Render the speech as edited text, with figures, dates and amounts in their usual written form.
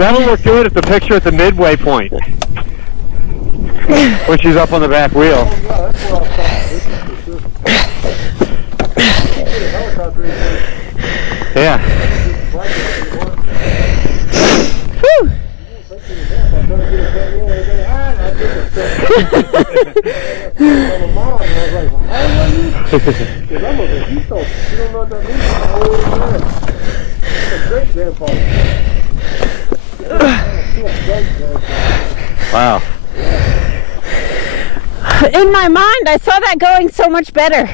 That'll look good at the picture at the midway point. When she's up on the back wheel. Yeah. Whew. Wow. In my mind, I saw that going so much better.